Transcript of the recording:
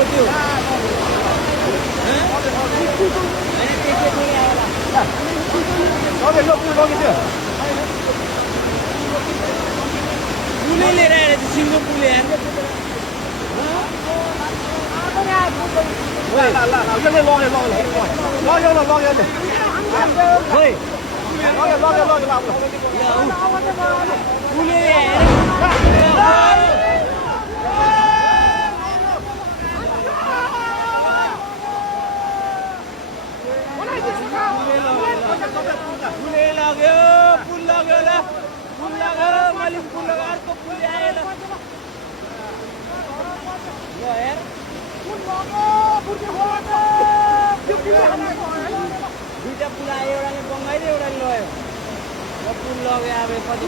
त्यो पुलै लिएर आएर सिङ्गो पुल यार पुल लाग्यो ल पुल लगाएर मैले पुल लगाएर अर्को पुल आएर दुईटा पुल आयो एउटाले बङ्गाइदियो एउटाले लग्यो पुल लग्यो अब पछि